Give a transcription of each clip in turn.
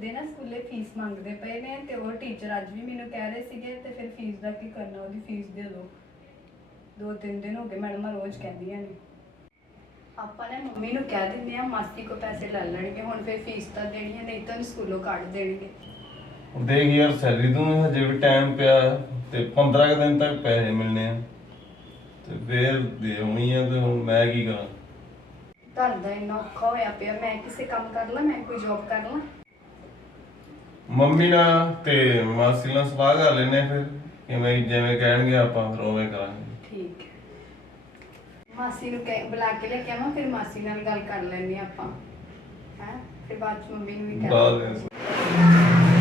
ਦੇ ਨਾ ਸਕੂਲੇ ਫੀਸ ਮੰਗਦੇ ਪਏ ਨੇ ਤੇ ਉਹ ਟੀਚਰ ਅੱਜ ਵੀ ਮੈਨੂੰ ਕਹਿ ਰਹੇ ਸੀਗੇ ਤੇ ਫਿਰ ਫੀਸ ਦਾ ਕੀ ਕਰਨਾ ਉਹਦੀ ਫੀਸ ਦੇ ਦਿਓ। ਦੋ ਤਿੰਨ ਦਿਨ ਹੋ ਗਏ ਮੈਡਮਾਂ ਰੋਜ਼ ਕਹਿੰਦੀਆਂ ਨੇ। ਆਪਾਂ ਨੇ ਮੰਮੀ ਨੂੰ ਕਹਿ ਦਿੰਦੇ ਆ ਮਾਸੀ ਕੋ ਪੈਸੇ ਲੈ ਲੈਣਗੇ ਹੁਣ ਫਿਰ ਫੀਸ ਤਾਂ ਦੇਣੀ ਹੈ ਨਹੀਂ ਤਾਂ ਉਹਨੂੰ ਸਕੂਲੋਂ ਕੱਢ ਦੇਣਗੇ। ਦੇਖ ਯਾਰ ਸੈਲਰੀ ਤੋਂ ਹਜੇ ਵੀ ਟਾਈਮ ਪਿਆ ਤੇ 15 ਕੁ ਦਿਨ ਤੱਕ ਪੈਸੇ ਮਿਲਣੇ ਆ। ਤੇ ਫੇਰ ਦੇ ਆਉਣੀ ਆ ਤੇ ਹੁਣ ਮੈਂ ਕੀ ਕਰਾਂ? ਤੁਹਾਨੂੰ ਦਾ ਇੰਨਾ ਔਖਾ ਹੋਇਆ ਪਿਆ ਮੈਂ ਕਿਸੇ ਕੰਮ ਕਰ ਲਾਂ ਮੈਂ ਕੋਈ ਜੌਬ ਕਰ ਲਾਂ? ਮੰਮੀ ਨਾਲ ਤੇ ਮਾਸੀ ਨਾਲ ਸਲਾਹ ਕਰ ਲੈਨੇ ਫਿਰ ਕਿਵੇਂ ਜਿਵੇਂ ਕਹਿਣਗੇ ਆਪਾਂ ਫਿਰ ਉਵੇਂ ਕਰਾਂਗੇ। ਠੀਕ ਹੈ। ਮਾਸੀ ਨੂੰ ਕਹਿ ਬੁਲਾ ਕੇ ਲੈ ਕੇ ਆਵਾਂ ਫਿਰ ਮਾਸੀ ਨਾਲ ਗੱਲ ਕਰ ਲੈਂਦੇ ਹਾਂ ਆਪਾਂ। ਹੈ? ਫਿਰ ਬਾਅਦ ਚ ਮੰਮੀ ਨੂੰ ਵੀ ਕਹਿ ਬਾਅਦ ਦਾਂਗੇ। ਵਿੱਚ।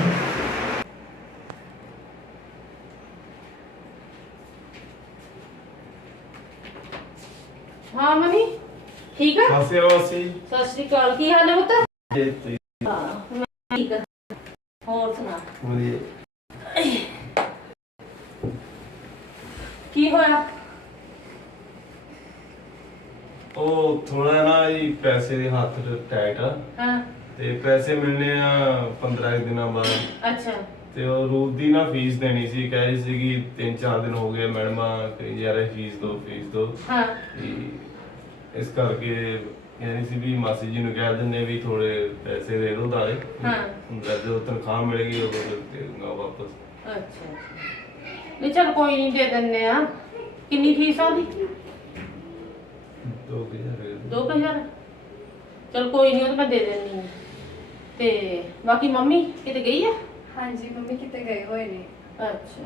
ਹਾਂ ਮਨੀ ਠੀਕ ਆ? ਹਾਸੇ ਵਾਸੀ ਸਤਿ ਸ਼੍ਰੀ ਅਕਾਲ ਕੀ ਹਾਲ ਹੈ ਪੁੱਤ? ਜੇ ਤੁਸੀਂ ਹਾਂ ਮੈਂ ਠੀਕ ਆ ਹੋਰ ਸੁਣਾ ਵਧੀਆ ਕੀ ਹੋਇਆ ਉਹ ਥੋੜਾ ਨਾ ਜੀ ਪੈਸੇ ਦੇ ਹੱਥ ਟਾਈਟ ਆ। ਹਾਂ। ਤੇ ਪੈਸੇ ਮਿਲਣੇ ਆ 15 ਕੁ ਦਿਨਾਂ ਬਾਅਦ। ਅੱਛਾ। ਤੇ ਉਹ ਰੂਪ ਦੀ ਨਾ ਫੀਸ ਦੇਣੀ ਸੀ ਕਹਿ ਰਹੀ ਸੀਗੀ ਤਿੰਨ ਚਾਰ ਦਿਨ ਹੋ ਗਏ ਮੈਡਮਾਂ ਤੇ ਯਾਰ ਇਹ ਫੀਸ ਦੋ ਫੀਸ ਦੋ। ਹਾਂ। ਤੇ ਇਸ ਕਰਕੇ ਕਹਿ ਰਹੀ ਸੀ ਵੀ ਮਾਸੀ ਜੀ ਨੂੰ ਕਹਿ ਦਿੰਦੇ ਵੀ ਥੋੜੇ ਪੈਸੇ ਦੇ ਦਿਓ ਦਾਰੇ ਹਾਂ। ਹੁੰਦਾ ਜਦੋਂ ਤਨਖਾਹ ਮਿਲੇਗੀ ਫਿਰ ਦੇ ਦੂੰਗਾ ਵਾਪਸ। ਅੱਛਾ ਅੱਛਾ। ਨਹੀਂ ਚਲ ਕੋਈ ਨਹੀਂ ਦੇ ਦਿੰਨੇ ਆ। ਕਿੰਨੀ ਫੀਸ ਆ ਉਹਦੀ? ਦੋ ਕੁ ਹਜ਼ਾਰ ਦੇ ਦਿਓ। 2000 ਚਲ ਕੋਈ ਨਹੀਂ ਉਹ ਤਾਂ ਮੈਂ ਦੇ ਦਿੰਨੀ ਆ। ਤੇ ਬਾਕੀ ਮੰਮੀ ਕਿਤੇ ਗਈ ਆ? ਹਾਂਜੀ ਮੰਮੀ ਕਿਤੇ ਗਏ ਹੋਏ ਨੇ। ਅੱਛਾ।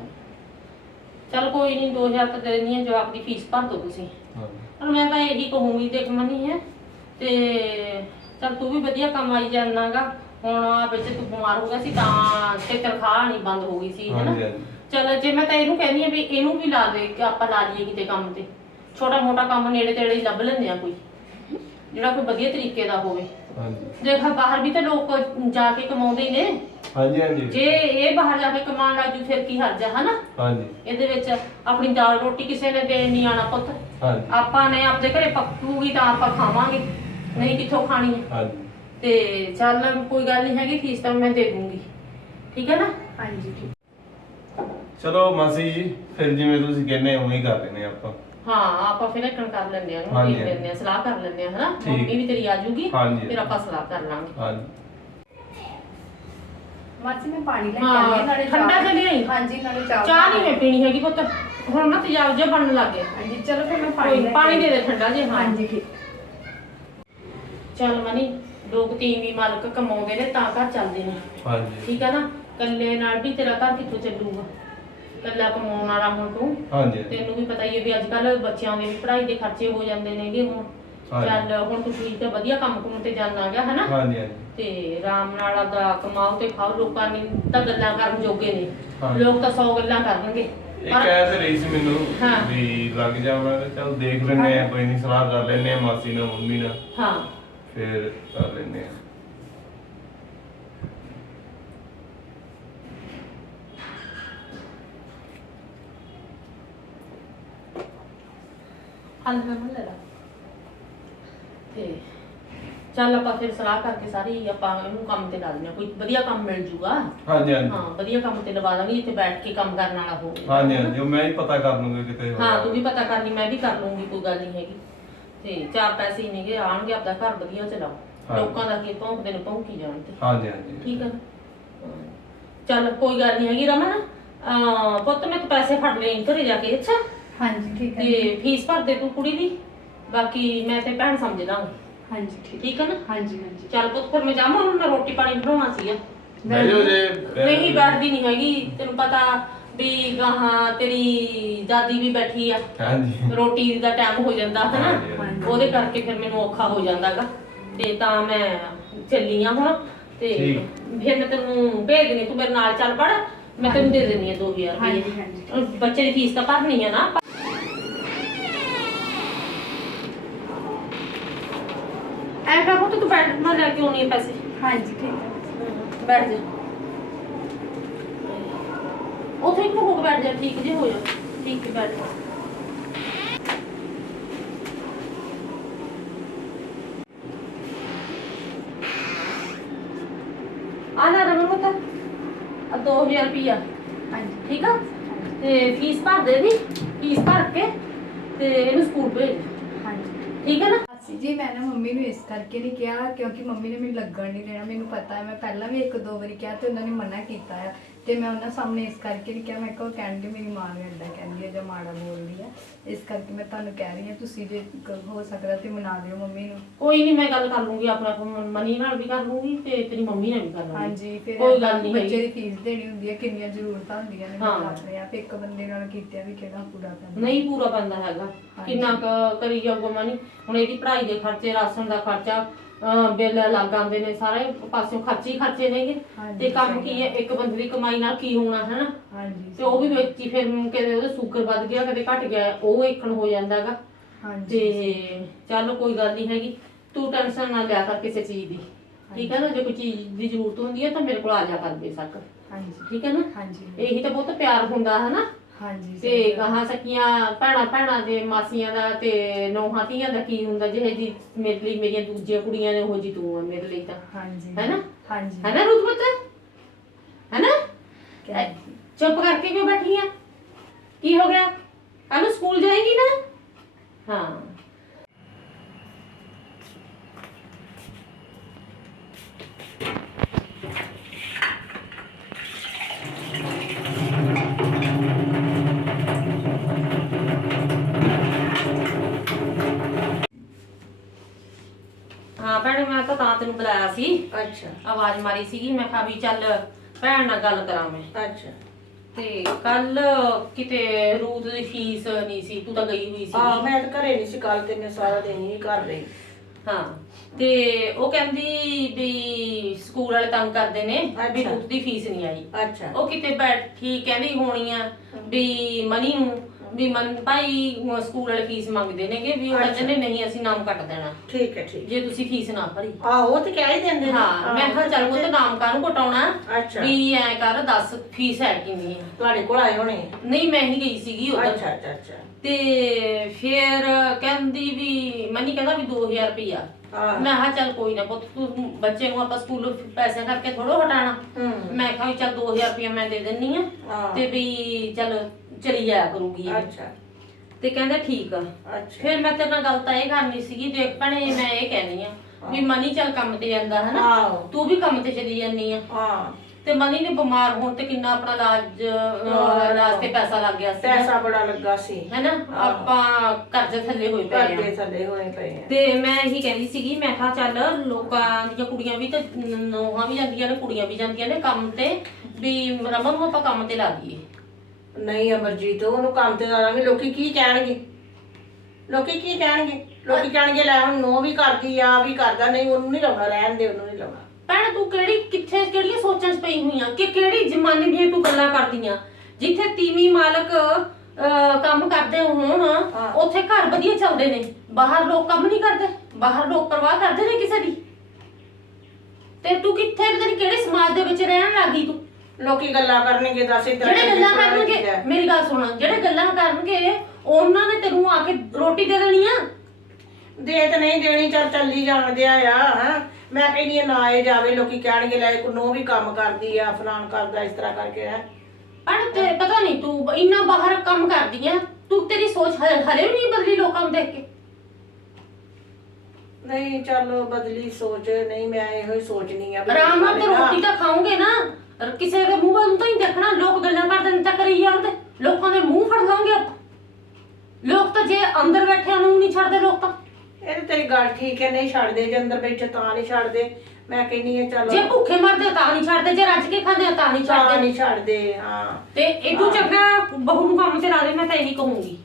ਚਲ ਕੋਈ ਨਹੀਂ 2000 ਤਾਂ ਦੇ ਦਿੰਨੀ ਆ ਜਵਾਬ ਦੀ ਫੀਸ ਭਰ ਦੋ ਤੁਸੀਂ। ਹਾਂ ਪਰ ਮੈਂ ਤਾਂ ਇਹੀ ਕਹੂੰਗੀ ਦੇਖ ਮਨੀ ਹੈ ਤੇ ਚਲ ਤੂੰ ਵੀ ਵਧੀਆ ਕਮਾਈ ਜਾਣਾਗਾ ਹੁਣ ਆ ਵਿੱਚ ਤੂੰ ਬਿਮਾਰ ਹੋ ਗਿਆ ਸੀ ਤਾਂ ਤੇ ਤਨਖਾਹ ਨਹੀਂ ਬੰਦ ਹੋ ਗਈ ਸੀ ਹੈਨਾ? ਹਾਂਜੀ ਹਾਂਜੀ। ਚਲ ਜੇ ਮੈਂ ਤਾਂ ਇਹਨੂੰ ਕਹਿੰਦੀ ਆ ਵੀ ਇਹਨੂੰ ਵੀ ਲਾ ਦੇ ਕਿ ਆਪਾਂ ਲਾ ਲਈਏ ਕਿਤੇ ਕੰਮ ਤੇ। ਛੋਟਾ ਮੋਟਾ ਕੰਮ ਨੇੜੇ ਤੇੜੇ ਹੀ ਲੱਭ ਲੈਂਦੇ ਆ ਕੋਈ। ਜਿਹੜਾ ਕੋਈ ਵਧੀਆ ਤਰੀਕੇ ਦਾ ਹੋਵੇ। ਹਾਂਜੀ। ਦੇਖ ਬਾਹਰ ਵੀ ਤਾਂ ਲੋਕ ਜਾ ਕੇ ਕਮਾਉਂਦੇ ਹੀ ਨੇ। ਹਾਂਜੀ ਹਾਂਜੀ। ਜੇ ਇਹ ਬਾਹਰ ਜਾ ਕੇ ਕਮਾਉਣ ਲੱਗ ਜੂ ਫਿਰ ਕੀ ਹਰਜ ਹਨਾ? ਹਾਂਜੀ। ਇਹਦੇ ਵਿੱਚ ਆਪਣੀ ਦਾਲ ਰੋਟੀ ਕਿਸੇ ਨੇ ਦੇਣ ਨਹੀਂ ਆਣਾ ਪੁੱਤ। ਹਾਂਜੀ। ਆਪਾਂ ਨੇ ਆਪਦੇ ਘਰੇ ਪੱਕੂਗੀ ਤਾਂ ਆਪਾਂ ਖਾਵਾਂਗੇ। ਨਹੀਂ ਕਿੱਥੋਂ ਖਾਣੀ ਹੈ ਹਾਂਜੀ। ਤੇ ਚੱਲ ਕੋਈ ਗੱਲ ਨਹੀਂ ਹੈਗੀ ਫੀਸ ਤਾਂ ਮੈਂ ਦੇ ਦੂੰਗੀ। ਠੀਕ ਹੈ ਨਾ? ਹਾਂਜੀ ਠੀਕ। ਚਲੋ ਮਾਸੀ ਜੀ ਫਿਰ ਜਿਵੇਂ ਤੁਸੀਂ ਕਹਿੰਦੇ ਹੋ ਉਵੇਂ ਹੀ ਕਰ ਲੈਨੇ ਆਪਾਂ। ਹਾਂ ਆਪਾਂ ਫਿਰ ਇੱਕਣ ਕਰ ਲੈਂਦੇ ਆ ਹਾਂਜੀ, ਨੂੰ ਦੇਖ ਲੈਂਦੇ ਆ ਸਲਾਹ ਕਰ ਲੈਂਦੇ ਆ ਹਨਾ? ਠੀਕ। ਮੰਮੀ ਵੀ ਤੇਰੀ ਆ ਜੂਗੀ ਹਾਂਜੀ। ਫਿਰ ਆਪਾਂ ਸਲਾਹ ਕਰ ਲਾਂਗੇ। ਹਾਂਜੀ। ਮਾਸੀ ਮੈਂ ਪਾਣੀ ਲੈ ਕੇ ਹਾਂ, ਆਈ ਹਾਂ, ਨਾਲੇ ਚਾਹ- ਠੰਡਾ ਜਿਹਾ ਲਿਆਈ। ਹਾਂਜੀ ਨਾਲੇ ਚਾਹ ਚਾਹ ਨਹੀਂ ਮੈਂ ਪੀਣੀ ਹੈਗੀ ਪੁੱਤ। ਹੁਣ ਨਾ ਤੇਜ਼ਾਬ ਜਿਹਾ ਬਣਨ ਲੱਗ ਗਿਆ। ਹਾਂਜੀ ਚਲੋ ਫਿਰ ਮੈਂ ਪਾਣੀ ਕੋਈ ਲੈ ਕੇ ਪਾਣੀ ਦੇ ਆਈ। ਦੇ ਠੰਡਾ ਜਿਹਾ ਹਾਂ। ਹਾਂਜੀ ਠੀਕ। ਚੱਲ ਮਨੀ ਲੋਕ ਤੀਵੀਂ ਮਾਲਕ ਕਮਾਉਂਦੇ ਨੇ ਤਾਂ ਘਰ ਚੱਲਦੇ ਨੇ। ਹਾਂਜੀ। ਠੀਕ ਹੈ ਨਾ? ਕੱਲੇ ਨਾਲ ਵੀ ਤੇਰਾ ਘਰ ਕਿੱਥੋਂ ਚੱਲੂਗਾ? ਕੱਲਾ ਕਮਾਉਣ ਵਾਲਾ ਹੁਣ ਤੂੰ। ਹਾਂਜੀ। ਤੈਨੂੰ ਵੀ ਪਤਾ ਹੀ ਹੈ ਵੀ ਅੱਜ ਕੱਲ ਬੱਚਿਆਂ ਦੇ ਵੀ ਪੜ੍ਹਾਈ ਦੇ ਖਰਚੇ ਹੋ ਜਾਂਦੇ ਨੇਗੇ ਹੁਣ। ਹਾਂਜੀ। ਚੱਲ ਹੁਣ ਤੂੰ ਠੀਕ ਹੈ ਵਧੀਆ ਕੰਮ ਕੁਮ ਤੇ ਜਾਣਾ ਗਿਆ ਹਨਾ? ਹਾਂਜੀ ਹਾਂਜੀ। ਤੇ ਆਰਾਮ ਨਾਲ ਆਪਦਾ ਕਮਾਓ ਤੇ ਖਾਓ ਲੋਕਾਂ ਨੇ ਤਾਂ ਗੱਲਾਂ ਕਰਨ ਜੋਗੇ ਨੇ। ਹਾਂਜੀ। ਲੋਕ ਤਾਂ 100 ਗੱਲਾਂ ਕਰਨਗੇ। ਇਹ ਪਰ ਕਹਿ ਤੇ ਰਹੀ ਸੀ ਮੈਨੂੰ ਹਾਂ। ਵੀ ਲੱਗ ਜਾਵਾਂ ਚਲ ਦੇਖ ਲੈਨੇ ਆ ਕੋਈ ਨਹੀਂ ਸਲਾਹ ਕਰ ਲੈਨੇ ਆ ਮਾਸੀ ਨਾਲ ਮੰਮੀ ਨਾਲ। ਹਾਂ। ਫਿਰ ਕਰ ਲੈਨੇ ਆ ਹੱਲ ਮੈਂ ਲੈ ਲਾ ਤੇ ਚੱਲ ਆਪਾਂ ਫਿਰ ਸਲਾਹ ਕਰਕੇ ਸਾਰੀ ਆਪਾਂ ਇਹਨੂੰ ਕੰਮ ਤੇ ਲਾ ਦਿੰਦੇ ਹਾਂ। ਕੋਈ ਵਧੀਆ ਕੰਮ ਮਿਲ ਜੂਗਾ। ਹਾਂਜੀ ਹਾਂਜੀ। ਹਾਂ ਵਧੀਆ ਕੰਮ ਤੇ ਲਵਾ ਦਾਂਗੇ ਇੱਥੇ ਬੈਠ ਕੇ ਕੰਮ ਕਰਨ ਵਾਲਾ ਹੋਵੇ। ਹਾਂਜੀ ਹਾਂਜੀ ਉਹ ਮੈਂ ਹੀ ਪਤਾ ਕਰ ਲੂੰਗਾ ਕਿਤੇ ਹੋਰ। ਹਾਂ ਤੂੰ ਵੀ ਪਤਾ ਕਰ ਲਈ ਮੈਂ ਵੀ ਕਰ ਲੂੰਗੀ ਕੋਈ ਗੱਲ ਨਹੀਂ ਹੈਗੀ। ਤੇ ਚਾਰ ਪੈਸੇ ਹੀ ਨੇਗੇ ਆਣਗੇ ਆਪਦਾ ਘਰ ਵਧੀਆ ਚਲਾਓ। ਹਾਂ। ਲੋਕਾਂ ਦਾ ਕੀ ਭੌਂਕਦੇ ਨੇ ਭੌਂਕੀ ਜਾਣ ਤੇ। ਹਾਂਜੀ ਹਾਂਜੀ। ਠੀਕ ਹੈ ਨਾ? ਹਾਂ। ਚੱਲ ਕੋਈ ਗੱਲ ਨਹੀਂ ਹੈਗੀ ਰਮਨ। ਅਹ ਪੁੱਤ ਮੈਂ ਤੂੰ ਪੈਸੇ ਫੜ ਲੈ ਘਰੇ ਜਾ ਕੇ ਅੱਛਾ? ਹਾਂਜੀ ਠੀਕ ਹੈ ਤੇ ਫੀਸ ਭਰ ਦੇ ਤੂੰ ਕੁੜੀ ਦੀ? ਬਾਕੀ ਮੈਂ ਤੇ ਭੈਣ ਸਮਝ ਲਾਂਗੀ ਹਾਂਜੀ ਠੀਕ। ਠੀਕ ਹੈ ਨਾ? ਹਾਂਜੀ ਹਾਂਜੀ। ਚੱਲ ਪੁੱਤ ਫਿਰ ਮੈਂ ਜਾਵਾਂ ਹੁਣ ਮੈਂ ਰੋਟੀ ਪਾਣੀ ਬਣਾਉਣਾ ਸੀਗਾ। ਬਹਿ ਜਾਓ ਜੇ ਨਹੀਂ ਬੈਠਦੀ ਨਹੀਂ ਹੈਗੀ। ਤੈਨੂੰ ਪਤਾ ਵੀ ਗਾਹਾਂ ਤੇਰੀ ਦਾਦੀ ਵੀ ਬੈਠੀ ਆ। ਹਾਂਜੀ। ਰੋਟੀ ਦਾ ਟਾਈਮ ਹੋ ਜਾਂਦਾ ਹਨਾ? ਹਾਂਜੀ। ਉਹਦੇ ਕਰਕੇ ਫਿਰ ਮੈਨੂੰ ਔਖਾ ਹੋ ਜਾਂਦਾਗਾ। ਤੇ ਤਾਂ ਮੈਂ ਚੱਲੀ ਆ ਹੁਣ। ਤੇ ਠੀਕ। ਫਿਰ ਮੈਂ ਤੈਨੂੰ ਭੇਜ ਦੇਣੀ ਤੂੰ ਮੇਰੇ ਨਾਲ ਚੱਲ ਪੜ। ਮੈਂ ਤੈਨੂੰ ਦੇ ਦੇਣੀ ਆ 2000 ਹਾਂਜੀ, ਰੁਪਏ ਹਾਂਜੀ। ਬੱਚੇ ਦੀ ਫੀਸ ਤਾਂ ਭਰਨੀ ਆ ਨਾ। ਕਾ ਪੁੱਤ ਤੂੰ ਬੈਠ ਮੈਂ ਲੈ ਕੇ ਆਉਣੀ ਆ ਪੈਸੇ ਹਾਂਜੀ ਠੀਕ ਹੈ ਬੈਠ ਜਾ ਉੱਥੇ ਹੀ ਹੋ ਕੇ ਬੈਠ ਜਾ ਠੀਕ ਜੇ ਹੋ ਜਾ ਠੀਕ ਹੈ ਬੈਠ ਜਾ ਆ ਨਾ ਪਤਾ ਆ 2000 ਰੁਪਿਆ ਹਾਂਜੀ ਠੀਕ ਆ ਤੇ ਫੀਸ ਭਰ ਦੇ ਦੀ ਫੀਸ ਭਰ ਕੇ ਤੇ ਇਹਨੂੰ ਸਕੂਲ ਭੇਜ ਹਾਂਜੀ ਠੀਕ ਹੈ ਨਾ ਮਾਸੀ ਜੀ ਮੈਂ ਨਾ ਮੰਮੀ ਨੂੰ ਇਸ ਕਰਕੇ ਨਹੀਂ ਕਿਹਾ, ਕਿਉਂਕਿ ਮੰਮੀ ਨੇ ਮੈਨੂੰ ਲੱਗਣ ਨਹੀਂ ਦੇਣਾ, ਮੈਨੂੰ ਪਤਾ ਹੈ, ਮੈਂ ਪਹਿਲਾਂ ਵੀ ਇੱਕ ਦੋ ਵਾਰੀ ਕਿਹਾ ਤੇ ਉਹਨਾਂ ਨੇ ਮਨਾ ਕੀਤਾ ਆ। ਤੇ ਮੈਂ ਉਹਨਾਂ ਸਾਹਮਣੇ ਇਸ ਕਰਕੇ ਨਹੀਂ ਕਿਹਾ ਮੈਂ ਕਿਹਾ ਉਹ ਕਹਿਣਗੇ ਮੇਰੀ ਮਾਂ ਨੇ ਏਦਾਂ ਕਹਿੰਦੀ ਹੈ ਜਾਂ ਮਾੜਾ ਬੋਲਦੀ ਹੈ ਇਸ ਕਰਕੇ ਮੈਂ ਤੁਹਾਨੂੰ ਕਹਿ ਰਹੀ ਹਾਂ ਤੁਸੀਂ ਜੇ ਕ- ਹੋ ਸਕਦਾ ਤੇ ਮਨਾ ਦਿਓ ਮੰਮੀ ਨੂੰ। ਕੋਈ ਨਹੀਂ ਮੈਂ ਗੱਲ ਕਰ ਲੂੰਗੀ ਆਪਣੇ ਮਨੀ ਨਾਲ ਵੀ ਕਰ ਲੂੰਗੀ ਤੇ ਤੇਰੀ ਮੰਮੀ ਨਾਲ ਵੀ ਕਰ ਲੂੰਗੀ। ਹਾਂਜੀ ਫਿਰ ਕੋਈ ਗੱਲ ਨਹੀਂ ਬੱਚੇ। ਦੀ ਫੀਸ ਦੇਣੀ ਹੁੰਦੀ ਹੈ ਕਿੰਨੀਆਂ ਜ਼ਰੂਰਤਾਂ ਹੁੰਦੀਆਂ ਨੇ ਹਾਂ। ਆਪਣੇ ਆਪ ਇੱਕ ਬੰਦੇ ਨਾਲ ਕੀਤਿਆਂ ਵੀ ਕਿਹੜਾ ਪੂਰਾ ਕਰਨਾ ਨਹੀਂ ਪੂਰਾ ਪੈਂਦਾ ਹੈਗਾ। ਕਿੰਨਾ ਕੁ ਕਰੀ ਜਾਊਗਾ ਮਨੀ। ਹੁਣ ਇਹਦੀ ਪੜ੍ਹਾਈ ਦੇ ਖਰਚੇ ਰਾਸ਼ਨ ਦਾ ਖਰਚਾ ਅਹ ਬਿੱਲ ਲੱਗ ਆਉਂਦੇ ਨੇ ਸਾਰੇ ਪਾਸਿਓਂ ਖਰਚੇ ਹੀ ਖਰਚੇ ਨੇਗੇ ਹਾਂਜੀ, ਤੇ ਕੰਮ ਸਹੀ ਕੀ ਹੈ ਇੱਕ ਬੰਦੇ ਦੀ ਕਮਾਈ ਨਾਲ ਕੀ ਹੋਣਾ ਹੈ ਨਾ ਹਾਂਜੀ ਤੇ ਉਹ ਵੀ ਵਿੱਚ ਹੀ ਫਿਰ ਕਦੇ ਉਹਦਾ ਸ਼ੂਗਰ ਵੱਧ ਗਿਆ ਕਦੇ ਘਟ ਗਿਆ ਉਹ ਇੱਕਣ ਹੋ ਜਾਂਦਾ ਹੈਗਾ ਹਾਂਜੀ ਤੇ ਚੱਲ ਕੋਈ ਗੱਲ ਨਹੀਂ ਹੈਗੀ ਤੂੰ ਟੈਨਸ਼ਨ ਨਾ ਲਿਆ ਕਰ ਕਿਸੇ ਚੀਜ਼ ਦੀ। ਠੀਕ ਹੈ ਨਾ ਜੇ ਕੋਈ ਚੀਜ਼ ਦੀ ਜ਼ਰੂਰਤ ਹੁੰਦੀ ਹੈ ਤਾਂ ਮੇਰੇ ਕੋਲ ਆ ਜਾ ਕਰ ਬੇਸ਼ੱਕ। ਹਾਂਜੀ। ਠੀਕ ਹੈ ਨਾ? ਹਾਂਜੀ। ਇਹੀ ਤਾਂ ਬਹੁਤ ਪਿਆਰ ਹੁੰਦਾ ਹੈ ਨਾ ਹਾਂਜੀ ਤੇ ਗਾਹਾਂ ਸਕੀਆਂ ਭੈਣਾਂ ਭੈਣਾਂ ਦੇ ਮਾਸੀਆਂ ਦਾ ਤੇ ਨੌਹਾਂ ਧੀਆਂ ਦਾ ਕੀ ਹੁੰਦਾ ਜਿਹੇ ਜੀ ਮੇਰੇ ਲਈ ਮੇਰੀਆਂ ਦੂਜੀਆਂ ਕੁੜੀਆਂ ਨੇ ਉਹ ਜੀ ਤੂੰ ਆ ਮੇਰੇ ਲਈ ਤਾਂ। ਹਾਂਜੀ। ਹੈਨਾ? ਹਾਂਜੀ। ਹੈ ਨਾ ਰੂਤ ਪੁੱਤ? ਹੈ ਨਾ ਕਹਿ- ਚੁੱਪ ਕਰਕੇ ਕਿਉਂ ਬੈਠੀ ਆ? ਕੀ ਹੋ ਗਿਆ? ਕੱਲ ਨੂੰ ਸਕੂਲ ਜਾਏਗੀ ਨਾ? ਹਾਂ ਭੈਣੇ ਮੈਂ ਤਾਂ ਤਾਂ ਤੈਨੂੰ ਬੁਲਾਇਆ ਸੀ। ਅੱਛਾ। ਆਵਾਜ਼ ਮਾਰੀ ਸੀਗੀ ਮੈਂ ਕਿਹਾ ਵੀ ਚੱਲ ਭੈਣ ਨਾਲ ਗੱਲ ਕਰਾਂ ਮੈਂ। ਅੱਛਾ। ਤੇ ਕੱਲ ਕਿਤੇ ਰੂਤ ਦੀ ਫੀਸ ਨਹੀਂ ਸੀ ਤੂੰ ਤਾਂ ਗਈ ਹੋਈ ਆ ਸੀ ਮੈਂ ਤਾਂ ਘਰੇ ਨਹੀਂ ਸੀ ਕੱਲ ਤੇ ਮੈਂ ਸਾਰਾ ਦਿਨ ਹੀ ਘਰ ਰਹੀ। ਹਾਂ ਤੇ ਉਹ ਕਹਿੰਦੀ ਵੀ ਸਕੂਲ ਵਾਲੇ ਤੰਗ ਕਰਦੇ ਨੇ ਵੀ ਅੱਛਾ। ਰੂਤ ਦੀ ਫੀਸ ਨਹੀਂ ਆਈ। ਅੱਛਾ। ਉਹ ਕਿਤੇ ਬੈਠੀ ਕਹਿੰਦੀ ਹੋਣੀ ਆ ਵੀ ਮਨੀ ਨੂੰ। ਵੀ ਮਨ ਭਾਈ ਸਕੂਲ ਵਾਲੇ ਫੀਸ ਮੰਗਦੇ ਨੇਗੇ ਵੀ ਉਹ ਕਹਿੰਦੇ ਨੇ ਨਹੀਂ ਅਸੀਂ ਨਾਮ ਕੱਟ ਦੇਣਾ। ਠੀਕ ਹੈ ਠੀਕ। ਜੇ ਤੁਸੀਂ ਫੀਸ ਨਾ ਭਰੀ। ਆਹੋ ਉਹ ਤੇ ਕਹਿ ਹੀ ਦਿੰਦੇ ਨੇ। ਹਾਂ ਮੈਂ ਕਿਹਾ ਚੱਲ ਉਹ ਤੇ ਨਾਮ ਕਾਹਨੂੰ ਕਟਾਉਣਾ? ਅੱਛਾ। ਵੀ ਐ ਕਰ ਦੱਸ ਫੀਸ ਹੈ ਕਿੰਨੀ ਆ ਤੁਹਾਡੇ ਕੋਲ ਆਏ ਹੋਣੇ। ਨਹੀਂ ਮੈਂ ਹੀ ਗਈ ਸੀਗੀ ਉਧਰ ਅੱਛਾ ਅੱਛਾ ਅੱਛਾ। ਤੇ ਫਿਰ ਕਹਿੰਦੀ ਵੀ ਮਨੀ ਕਹਿੰਦਾ ਵੀ 2000 ਰੁਪਇਆ ਹਾਂ। ਮੈਂ ਕਿਹਾ ਚੱਲ ਕੋਈ ਨਾ ਪੁੱਤ ਤੂੰ ਬੱਚੇ ਨੂੰ ਆਪਾਂ ਸਕੂਲੋਂ ਪੈਸੇ ਕਰਕੇ ਥੋੜੋ ਹਟਾਣਾ ਹੂੰ। ਮੈਂ ਕਿਹਾ ਵੀ ਚੱਲ 2000 ਰੁਪਇਆ ਮੈਂ ਦੇ ਦਿੰਨੀ ਆ। ਹਾਂ। ਤੇ ਵੀ ਚੱਲ ਚਲੀ ਜਾਇਆ ਕਰੂਗੀ ਇਹ। ਅੱਛਾ। ਤੇ ਕਹਿੰਦਾ ਠੀਕ ਆ। ਅੱਛਾ। ਫਿਰ ਮੈਂ ਤੇਰੇ ਨਾਲ ਗੱਲ ਤਾਂ ਇਹ ਕਰਨੀ ਸੀਗੀ ਦੇਖ ਭੈਣੇ ਮੈਂ ਇਹ ਕਹਿਨੀ ਆ ਵੀ ਮਨੀ ਚੱਲ ਕੰਮ ਤੇ ਜਾਂਦਾ ਹਨਾ ਆਹੋ। ਤੂੰ ਵੀ ਕੰਮ ਤੇ ਚਲੀ ਜਾਂਦੀ ਆ। ਹਾਂ। ਤੇ ਮਨੀ ਨੇ ਬਿਮਾਰ ਹੋਣ ਤੇ ਕਿੰਨਾ ਆਪਣਾ ਇਲਾਜ ਅਹ, ਇਲਾਜ ਤੇ ਪੈਸਾ ਲੱਗ ਗਿਆ ਸੀ ਪੈਸਾ ਬੜਾ ਲੱਗਾ ਸੀ। ਹੈਨਾ ਆਪਾਂ ਕਰਜ਼ੇ ਥੱਲੇ ਹੋਏ ਪਏ ਆ। ਦੇ ਥੱਲੇ ਹੋਏ ਪਏ ਆ। ਤੇ ਮੈਂ ਇਹੀ ਕਹਿੰਦੀ ਸੀਗੀ ਮੈਂ ਕਿਹਾ ਚੱਲ ਲੋਕਾਂ ਦੀਆਂ ਕੁੜੀਆਂ ਵੀ ਤੇ ਨੋਹਾਂ ਵੀ ਜਾਂਦੀਆਂ ਨੇ ਕੁੜੀਆਂ ਵੀ ਜਾਂਦੀਆਂ ਨੇ ਕੰਮ ਤੇ ਵੀ ਰਮਨ ਨੂੰ ਆਪਾਂ ਕੰਮ ਤੇ ਲਾ ਦਈਏ। ਨਹੀਂ ਅਮਰਜੀਤ ਉਹਨੂੰ ਕੰਮ ਤੇ ਲਾਵਾਂਗੇ ਲੋਕੀ ਕੀ ਕਹਿਣਗੇ? ਲੋਕੀ ਕੀ ਕਹਿਣਗੇ? ਲੋਕੀ ਕਹਿਣਗੇ ਲੈ ਹੁਣ ਨੋ ਵੀ ਕਰਦੀ ਆ ਵੀ ਕਰਦਾ। ਨਹੀਂ ਉਹਨੂੰ ਨਹੀਂ ਲਾਉਣਾ ਰਹਿਣ ਦੇ ਉਹਨੂੰ ਨਹੀਂ ਲਾਉਣਾ। ਭੈਣ ਤੂੰ ਕਿਹੜੀ ਕਿੱਥੇ ਕਿਹੜੀਆਂ ਸੋਚਾਂ 'ਚ ਪਈ ਹੋਈਆਂ? ਕਿ ਕਿਹੜੀ ਜ਼ਮਾਨੇ ਦੀਆਂ ਤੂੰ ਗੱਲਾਂ ਕਰਦੀਆਂ? ਜਿੱਥੇ ਤੀਵੀਂ ਮਾਲਕ ਅਹ, ਕੰਮ ਕਰਦੇ ਹੋਣ ਹਾਂ। ਉੱਥੇ ਘਰ ਵਧੀਆ ਚੱਲਦੇ ਨੇ। ਬਾਹਰ ਲੋਕ ਕੰਮ ਨਹੀਂ ਕਰਦੇ। ਬਾਹਰ ਲੋਕ ਪਰਵਾਹ ਕਰਦੇ ਨੇ ਕਿਸੇ ਦੀ। ਤੇ ਤੂੰ ਕਿੱਥੇ ਪਤਾ ਨਹੀਂ ਕਿਹੜੇ ਸਮਾਜ ਦੇ ਵਿੱਚ ਰਹਿਣ ਲੱਗੀ ਤੂੰ? ਲੋਕੀ ਗੱਲਾਂ ਕਰਨਗੇ ਦੱਸ ਇਦਾਂ ਜਿਹੜੇ ਗੱਲਾਂ ਕਰਨਗੇ ਮੇਰੀ ਗੱਲ ਸੁਣ ਜਿਹੜੇ ਗੱਲਾਂ ਕਰਨਗੇ ਉਹਨਾਂ ਨੇ ਤੈਨੂੰ ਆ ਕੇ ਰੋਟੀ ਦੇ ਦੇਣੀ ਆ? ਦੇ ਤੇ ਨਹੀਂ ਦੇਣੀ ਚੱਲ ਚੱਲੀ ਜਾਣਦੇ ਆ ਹਾਂ। ਮੈਂ ਕਹਿੰਦੀ ਆ ਨਾ ਇਹ ਜਾਵੇ ਲੋਕੀ ਕਹਿਣਗੇ ਲੈ ਕੋ ਨੋ ਵੀ ਕੰਮ ਕਰਦੀ ਆ ਫਲਾਣ ਕਰਦਾ ਇਸ ਤਰ੍ਹਾਂ ਕਰਕੇ ਹੈ। ਪਰ ਤੇ ਪਤਾ ਨਹੀਂ ਤੂੰ ਇੰਨਾ ਬਾਹਰ ਕੰਮ ਕਰਦੀ ਆ ਤੂੰ ਤੇਰੀ ਸੋਚ ਹ- ਹਲੇ ਵੀ ਨਹੀਂ ਬਦਲੀ ਲੋਕਾਂ ਨੂੰ ਦੇਖ ਕੇ? ਨਹੀਂ ਚੱਲ ਬਦਲੀ ਸੋਚ ਨਹੀਂ ਮੈਂ ਇਹੋ ਹੀ ਸੋਚਣੀ ਆ ਆਰਾਮ ਨਾਲ ਰੋਟੀ ਤਾਂ ਖਾਓਗੇ ਨਾ। ਔਰ ਕਿਸੇ ਦੇ ਮੂੰਹ ਵੱਲ ਨੂੰ ਤਾਂ ਹੀ ਦੇਖਣਾ ਲੋਕ ਗੱਲਾਂ ਕਰਦੇ ਨੇ ਤਾਂ ਕਰੀ ਜਾਂਦੇ। ਲੋਕਾਂ ਦੇ ਮੂੰਹ ਫੜ ਲਾਂਗੇ ਆਪਾਂ। ਲੋਕ ਤਾਂ ਜੇ ਅੰਦਰ ਬੈਠਿਆਂ ਨੂੰ ਨਹੀਂ ਛੱਡਦੇ ਲੋਕ ਤਾਂ। ਇਹ ਤਾਂ ਤੇਰੀ ਗੱਲ ਠੀਕ ਹੈ ਨਹੀਂ ਛੱਡਦੇ ਜੇ ਅੰਦਰ ਬੈਠੇ ਤਾਂ ਨਹੀਂ ਛੱਡਦੇ। ਮੈਂ ਆ ਚੱਲ ਜੇ ਭੁੱਖੇ ਮਰਦੇ ਤਾਂ ਨਹੀਂ ਛੱਡਦੇ ਜੇ ਰੱਜ ਕੇ ਖਾਂਦੇ ਤਾਂ ਨਹੀਂ ਤਾਂ ਛੱਡਦੇ। ਨਹੀਂ ਛੱਡਦੇ ਹਾਂ। ਤੇ ਇਦੋਂ ਚੰਗਾ ਬਹੂ ਨੂੰ ਕੰਮ ਤੇ ਲਾ ਦੇ ਮੈਂ ਤਾਂ ਇਹੀ ਕਹੂੰਗੀ।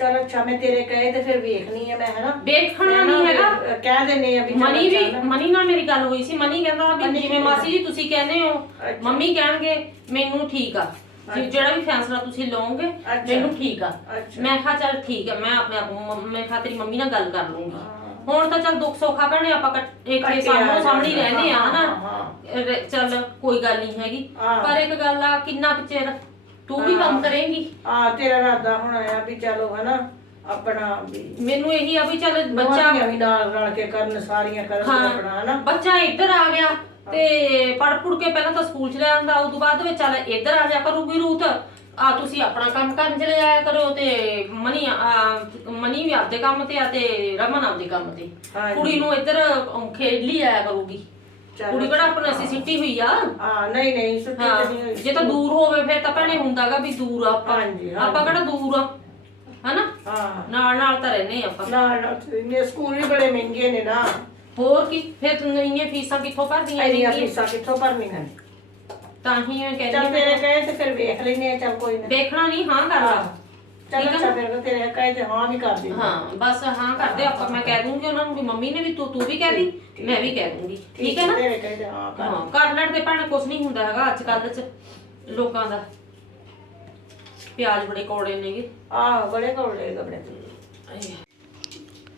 ਚਲ ਅੱਛਾ ਮੈਂ ਤੇਰੇ ਕਹੇ ਤੇ ਫਿਰ ਵੇਖਣੀ ਆ ਮੈਂ ਹੈਨਾ ਵੇਖਣਾ ਨਹੀਂ ਹੈਗਾ ਅਹ ਕਹਿ ਦਿੰਨੇ ਆ ਵੀ ਚੱਲ ਮਨੀ ਵੀ ਚੱਲ। ਮਨੀ ਨਾਲ ਮੇਰੀ ਗੱਲ ਹੋਈ ਸੀ ਮਨੀ ਕਹਿੰਦਾ ਵੀ ਮਨੀ ਜਿਵੇਂ ਮਾਸੀ ਜੀ ਤੁਸੀਂ ਕਹਿੰਦੇ ਹੋ ਅੱਛਾ। ਮੰਮੀ ਕਹਿਣਗੇ ਮੈਨੂੰ ਠੀਕ ਆ ਜੇ- ਜਿਹੜਾ ਵੀ ਫੈਸਲਾ ਤੁਸੀਂ ਲਓਗੇ ਅੱਛਾ। ਮੈਨੂੰ ਠੀਕ ਆ ਅੱਛਾ। ਮੈਂ ਕਿਹਾ ਚੱਲ ਠੀਕ ਆ ਮੈਂ ਆਪਣੇ ਆਪ ਨੂੰ ਮੰਮ- ਮੈਂ ਕਿਹਾ ਤੇਰੀ ਮੰਮੀ ਨਾਲ ਗੱਲ ਕਰ ਲੂੰਗੀ ਹਾਂ। ਹੁਣ ਤਾਂ ਚੱਲ ਦੁੱਖ ਸੋਖਾ ਭੈਣੇ ਆਪਾਂ ਕੱਟ- ਇੱਥੇ ਇਕੱਠੇ ਸਾਹਮਣੇ ਆ ਸਾਹਮਣੇ ਹੀ ਜਾਂਦੇ ਰਹਿੰਦੇ ਆ ਹਾਂ, ਹਨਾ ਹਾਂ, ਚੱਲ ਕੋਈ ਗੱਲ ਨਹੀਂ ਹੈਗੀ ਹਾਂ। ਪਰ ਇੱਕ ਗੱਲ ਆ ਕਿੰਨਾ ਕੁ ਚਿਰ ਤੂੰ ਵੀ ਕੰਮ ਕਰੇਂਗੀ। ਆ ਤੇਰਾ ਇਰਾਦਾ ਹੁਣ ਆਇਆ ਵੀ ਚਲੋ ਹਨਾ ਆਪਣਾ ਵੀ ਮੈਨੂੰ ਇਹੀ ਆ ਵੀ ਚੱਲ ਬੱਚਾ ਵੀ ਨਾਲ ਰਲ ਕੇ ਕਰਨ ਸਾਰੀਆਂ ਕਰਨ ਹਾਂ। ਆਪਣਾ ਹਨਾ। ਬੱਚਾ ਇੱਧਰ ਆ ਗਿਆ ਤੇ ਪੜ ਪੁੜ ਕੇ ਪਹਿਲਾਂ ਤਾਂ ਸਕੂਲ ਚ ਲੈ ਆਂਦਾ ਉਸ ਤੋਂ ਬਾਅਦ ਵਿੱਚ ਚੱਲ ਇੱਧਰ ਆ ਜਾ ਕਰੂਗੀ ਰੂਥ ਆ ਤੁਸੀਂ ਆਪਣਾ ਕੰਮ ਕਰਨ ਚਲੇ ਜਾਇਆ ਕਰੋ ਤੇ ਮਨੀ ਆ, ਮਨੀ ਵੀ ਆਪਦੇ ਕੰਮ ਤੇ ਆ ਤੇ ਰਮਨ ਆਪਦੇ ਕੰਮ ਤੇ। ਹਾਂਜੀ। ਕੁੜੀ ਨੂੰ ਇੱਧਰ ਅਮ, ਖੇਡ ਲਈ ਆਇਆ ਕਰੂਗੀ। ਚਲੋ ਕੁੜੀ ਕਿਹੜਾ ਆਪਣੇ ਅਸੀਂ ਸਿੱਟੀ ਹੋਈ ਆ? ਹਾਂ ਨਹੀਂ ਨਹੀਂ ਸੁੱਤੀ ਹਾਂ ਤੇ ਨਹੀਂ ਹੋਈ। ਜੇ ਤਾਂ ਦੂਰ ਹੋਵੇ ਫਿਰ ਤਾਂ ਭੈਣੇ ਹੁੰਦਾਗਾ ਵੀ ਦੂਰ ਆ ਆਪਾਂ। ਹਾਂਜੀ। ਆਪਾਂ ਕਿਹੜਾ ਦੂਰ ਆ? ਹਨਾ? ਹਾਂ। ਨਾਲ ਨਾਲ ਤਾਂ ਰਹਿੰਦੇ ਆਪਾਂ। ਨਾ ਨਾ ਨੇ ਸਕੂਲ ਵੀ ਬੜੇ ਮਹਿੰਗੇ ਨੇ ਨਾ। ਹੋਰ ਕੀ? ਫਿਰ ਤੂੰ ਇੰਨੀਆਂ ਫੀਸਾਂ ਕਿੱਥੋਂ ਭਰਦੀਆਂ ਇੰਨੀਆਂ ਨੇਗੀਆਂ? ਫੀਸਾਂ ਕਿੱਥੋਂ ਭਰਨੀਆਂ? ਨੇ ਤਾਂ ਹੀ ਮੈਂ ਕਹਿੰਦੀ ਚੱਲ ਹਾਂ, ਤੇਰੇ ਕਹੇ ਤੇ ਫਿਰ ਵੇਖ ਲੈਨੇ ਆ ਚੱਲ ਕੋਈ ਨਾ। ਵੇਖਣਾ ਨਹੀਂ ਹਾਂ ਕਰ ਹਾਂ। ਲਾ ਚੱਲ ਠੀਕ ਆ ਅੱਛਾ ਫਿਰ ਤੇਰੇ ਕਹੇ ਤੇ ਹਾਂ ਵੀ ਕਰ ਦੇ ਹਾਂ ਬਸ ਹਾਂ ਕਰਦੇ ਆਪਾਂ। ਮੈਂ ਕਹਿ ਦੂੰਗੀ ਉਹਨਾਂ ਨੂੰ ਵੀ ਮੰਮੀ ਨੇ ਵੀ ਤੂੰ ਤੂੰ ਵੀ ਕਹਿ ਦੀ ਮੈਂ ਵੀ ਕਹਿ ਦੂੰਗੀ। ਠੀਕ ਹੈ ਨਾ? ਤੇਰੇ ਕਹੇ ਤੇ ਹਾਂ ਕਰ। ਹਾਂ ਕਰ ਲੈਣ ਤੇ ਭਾਣੇ ਕੁਝ ਨਹੀਂ ਹੁੰਦਾ ਹੈਗਾ ਅੱਜ ਕੱਲ੍ਹ ਚ ਲੋਕਾਂ ਦਾ। ਪਿਆਜ਼ ਬੜੇ ਕੌੜੇ ਨੇਗੇ। ਆਹ ਬੜੇ ਕੋਲੇ ਕਪੜੇ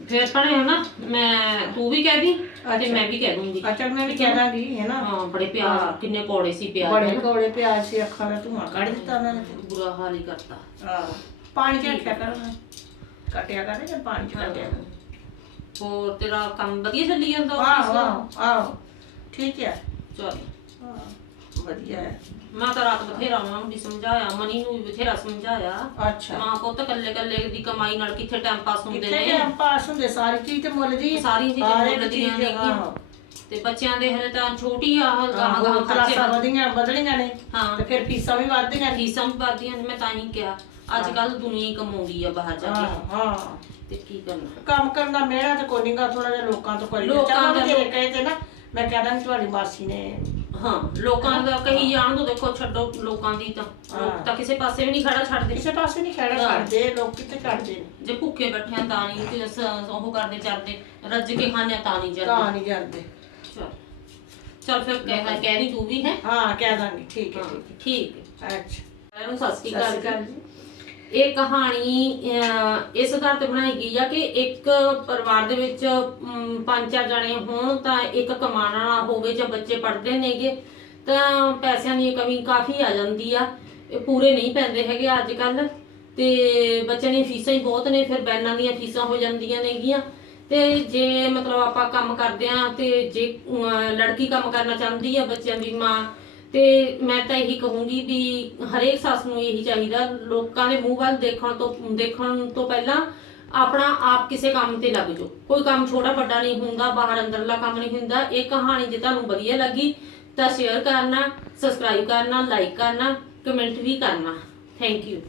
ਫਿਰ ਭਾਣੇ ਹਨਾ ਮੈਂ ਤੂੰ ਵੀ ਕਹਿ ਦੀ ਤੇ ਮੈਂ ਵੀ ਕਹਿ ਦੂੰਗੀ। ਅੱਛਾ ਮੈਂ ਵੀ ਕਹਿ ਦਾਂਗੀ ਹੈ ਨਾ ਹਾਂ ਬੜੇ ਪਿਆਜ਼ ਕਿੰਨੇ ਕੌੜੇ ਸੀ ਪਿਆਜ਼। ਬੜੇ ਕੋਲੇ ਪਿਆਜ਼ ਸੀ ਅੱਖਾਂ ਦਾ ਧੂਆਂ ਕੱਢ ਦਿੱਤਾ ਉਹਨਾਂ ਨੇ। ਬੁਰਾ ਹਾਲ ਹੀ ਕਰਤਾ। ਆਹ। ਪਾਣੀ ਚ ਰੱਖਿਆ ਕਰ ਕਟਿਆ ਕਰ ਜਾਂ ਪਾਣੀ ਚ ਕੱਟਿਆ ਕਰ। ਹੋਰ ਤੇਰਾ ਕੰਮ ਵਧੀਆ ਚੱਲੀ ਜਾਂਦਾ ਆਹੋ ਆਹੋ ਆਹੋ। ਠੀਕ ਹੈ। ਚਲ। ਹਾਂ, ਵਧੀਆ ਹੈ। ਮੈਂ ਤਾਂ ਰਾਤ ਬਥੇਰਾ ਉਹਨਾਂ ਨੂੰ ਸਮਝਾਇਆ ਮਨੀ ਨੂੰ ਵੀ ਬਥੇਰਾ ਸਮਝਾਇਆ। ਅੱਛਾ। ਮਾਂ ਪੁੱਤ ਕੱਲੇ ਕੱਲੇ ਦੀ ਕਮਾਈ ਨਾਲ ਕਿੱਥੇ ਟਾਈਮ ਪਾਸ ਹੁੰਦੇ ਕਿੱਥੇ ਨੇ? ਟਾਈਮ ਪਾਸ ਹੁੰਦੇ? ਸਾਰੀ ਚੀਜ਼ ਤੇ ਮੁੱਲ ਦੀ। ਹੈ। ਸਾਰੀਆਂ ਚੀਜ਼ਾਂ ਹਰ ਇੱਕ ਮੁੱਲ ਦੀਆਂ ਚੀਜ਼, ਨੇਗੀਆਂ। ਆਹੋ। ਤੇ ਬੱਚਿਆਂ ਦੇ ਹਲੇ ਤਾਂ ਛੋਟੀ ਆ ਗਾਹ ਗਾਹ ਖਰਚੇ ਕਲਾਸਾਂ ਵਧੀਆਂ ਬਦਲੀਆਂ ਨੇ। ਹਾਂ। ਤੇ ਫਿਰ ਫੀਸਾਂ ਵੀ ਵੱਧਦੀਆਂ ਨੇ। ਫੀਸਾਂ ਵੀ ਵੱਧਦੀਆਂ ਨੇ ਮੈਂ ਤਾਂ ਹੀ ਕਿਹਾ। ਅੱਜ ਕੱਲ ਦੁਨੀਆ ਹੀ ਕਮਾਉਂਦੀ ਆ ਬਾਹਰ ਜਾ ਹਾਂ ਕੇ। ਹਾਂ ਤੇ ਕੀ ਕਰਨਾ ਕੰਮ ਕਰਨ ਦਾ ਮੇਰਾ ਤੇ ਕੋਈ ਨਹੀਂਗਾ ਥੋੜਾ ਜਿਹਾ ਲੋਕਾਂ ਤੋਂ ਕਰੀ ਲੋਕਾਂ ਲੋਕਾਂ ਦਾ ਦੇ ਕਹੇ ਤੇ ਨਾ ਮੈਂ ਕਹਿ ਦਾਂਗੀ ਤੁਹਾਡੀ ਮਾਸੀ ਨੇ। ਹਾਂ ਲੋਕਾਂ ਦਾ ਕਹੀ ਜਾਣ ਤੋਂ ਦੇਖੋ ਛੱਡੋ ਲੋਕਾਂ ਦੀ ਤਾਂ। ਲੋਕ ਤਾਂ ਕਿਸੇ ਪਾਸੇ ਵੀ ਨਹੀਂ ਖੜਾ ਛੱਡਦੇ। ਕਿਸੇ ਪਾਸੇ ਨਹੀਂ ਖੜਾ ਛੱਡਦੇ ਲੋਕ ਕਿੱਥੇ ਛੱਡਦੇ? ਨੇ ਜੇ ਭੁੱਖੇ ਬੈਠੇ ਆ ਤਾਂ ਨਹੀਂ ਤੇ ਸ- ਉਹ ਕਰਦੇ ਚੜਦੇ। ਰੱਜ ਕੇ ਖਾਣੇ ਤਾਂ ਨਹੀਂ ਤਾਂ ਜਾਂਦੇ ਨਹੀਂ ਜਾਂਦੇ ਚਲ। ਚਲ ਫਿਰ ਕਹਿ ਕਹਿ ਰਹੀ ਤੂੰ ਵੀ ਹੈ? ਹਾਂ ਕਹਿ ਦਾਂਗੀ। ਠੀਕ ਹੈ ਠੀਕ ਠੀਕ ਹੈ। ਅੱਛਾ। ਸਤਿ ਸਤਿ ਸ਼੍ਰੀ ਅਕਾਲ ਅਕਾਲ ਜੀ। ਇਹ ਕਹਾਣੀ ਇਸ ਆਧਾਰ ਤੇ ਬਣਾਈ ਗਈ ਆ ਕਿ ਇੱਕ ਪਰਿਵਾਰ ਦੇ ਵਿੱਚ ਪੰਜ ਚਾਰ ਜਣੇ ਹੋਣ ਤਾਂ ਇੱਕ ਕਮਾਉਣ ਵਾਲਾ ਹੋਵੇ ਜਾਂ ਬੱਚੇ ਪੜ੍ਹਦੇ ਨੇਗੇ, ਤਾਂ ਪੈਸਿਆਂ ਦੀ ਕਮੀ ਕਾਫੀ ਆ ਜਾਂਦੀ ਆ। ਇਹ ਪੂਰੇ ਨਹੀਂ ਪੈਂਦੇ ਹੈਗੇ ਅੱਜ ਕੱਲ ਤੇ ਬੱਚਿਆਂ ਦੀਆਂ ਫੀਸਾਂ ਹੀ ਬਹੁਤ ਨੇ, ਫਿਰ ਬੈਨਾਂ ਦੀਆਂ ਫੀਸਾਂ ਹੋ ਜਾਂਦੀਆਂ ਨੇਗੀਆਂ। ਤੇ ਜੇ ਮਤਲਬ ਆਪਾਂ ਕੰਮ ਕਰਦੇ ਆ ਤੇ ਜੇ ਲੜਕੀ ਕੰਮ ਕਰਨਾ ਚਾਹੁੰਦੀ ਆ ਬੱਚਿਆਂ ਦੀ ਮਾਂ ਤੇ ਮੈਂ ਤਾਂ ਇਹੀ ਕਹੂੰਗੀ ਵੀ ਹਰੇਕ ਸੱਸ ਨੂੰ ਇਹੀ ਚਾਹੀਦਾ, ਲੋਕਾਂ ਦੇ ਮੂੰਹ ਵੱਲ ਦੇਖਣ ਤੋਂ ਦੇਖਣ ਤੋਂ ਪਹਿਲਾਂ ਆਪਣਾ ਆਪ ਕਿਸੇ ਕੰਮ ਤੇ ਲੱਗ ਜਾਓ। ਕੋਈ ਕੰਮ ਛੋਟਾ ਵੱਡਾ ਨਹੀਂ ਹੁੰਦਾ, ਬਾਹਰ ਅੰਦਰਲਾ ਕੰਮ ਨਹੀਂ ਹੁੰਦਾ, ਇਹ ਕਹਾਣੀ ਜੇ ਤੁਹਾਨੂੰ ਵਧੀਆ ਲੱਗੀ ਤਾਂ ਸ਼ੇਅਰ ਕਰਨਾ ਸਬਸਕ੍ਰਾਈਬ ਕਰਨਾ ਲਾਈਕ ਕਰਨਾ ਕਮੈਂਟ ਵੀ ਕਰਨਾ। Thank you